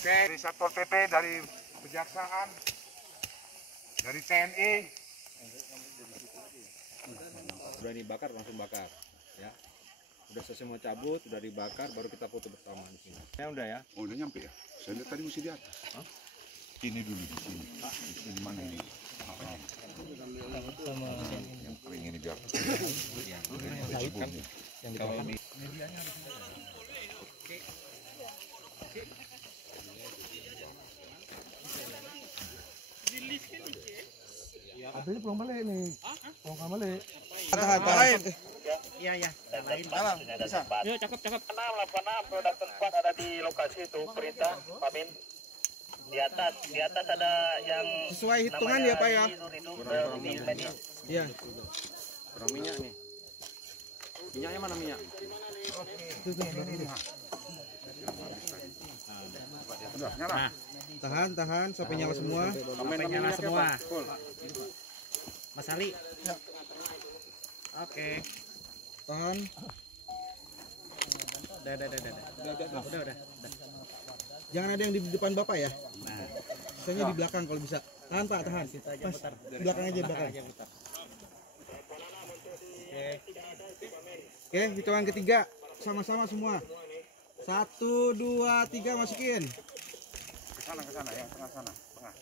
Oke, dari Satpol PP, dari Kejaksaan, dari TNI. Udah dibakar, langsung bakar ya. Udah selesai mau cabut, udah dibakar, baru kita foto bersama di sini. Ya udah ya. Oh, udah nyampe ya? Saya lihat tadi masih di atas. Hah? Ini dulu di sini. Di mana ini? Yang kering ini biar. Yang dibakar. Artinya pulang balik nih. Pulang balik. Tahan. Iya. Dalam, bisa. Yuk, cakep. 686 produk tempat ada di lokasi itu, perintah Pak Min. Di atas ada yang Sesuai hitungan ya Pak ya. Iya. Kurang minyak nih. Minyaknya mana minyak? Nyala. Tahan, sampai nyala semua. Sampai nyala semua. Mas Ali. Oke. Tahan. Udah. Jangan ada yang di depan Bapak ya. Nah, Sisanya di belakang kalau bisa. Tahan Pak, tahan. Pas. Belakang aja, belakang. Oke, hitungan ketiga. Sama-sama semua. 1, 2, 3 masukin. Ke sana ya, tengah sana. Tengah.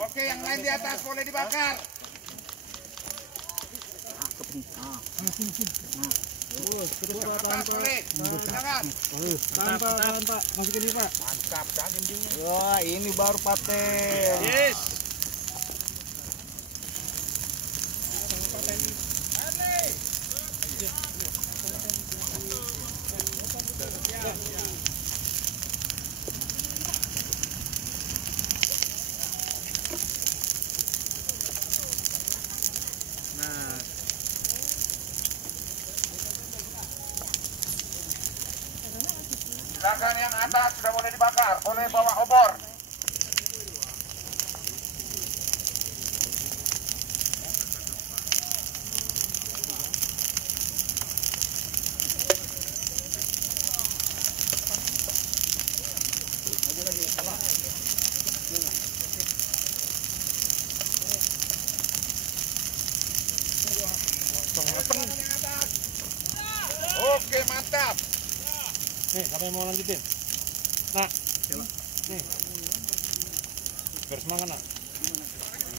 Oke, yang lain di atas boleh dibakar. Tahan, boleh. Jangan. Tahan Pak. Masukin ini Pak. Mantap kan dindingnya. Wah, ini baru paten. yes. Nah, Silakan yang atas sudah boleh dibakar, boleh bawa obor. Oke, mantap. nih, siapa yang mau lanjutin? Nah, nih. Biar semangat, nak.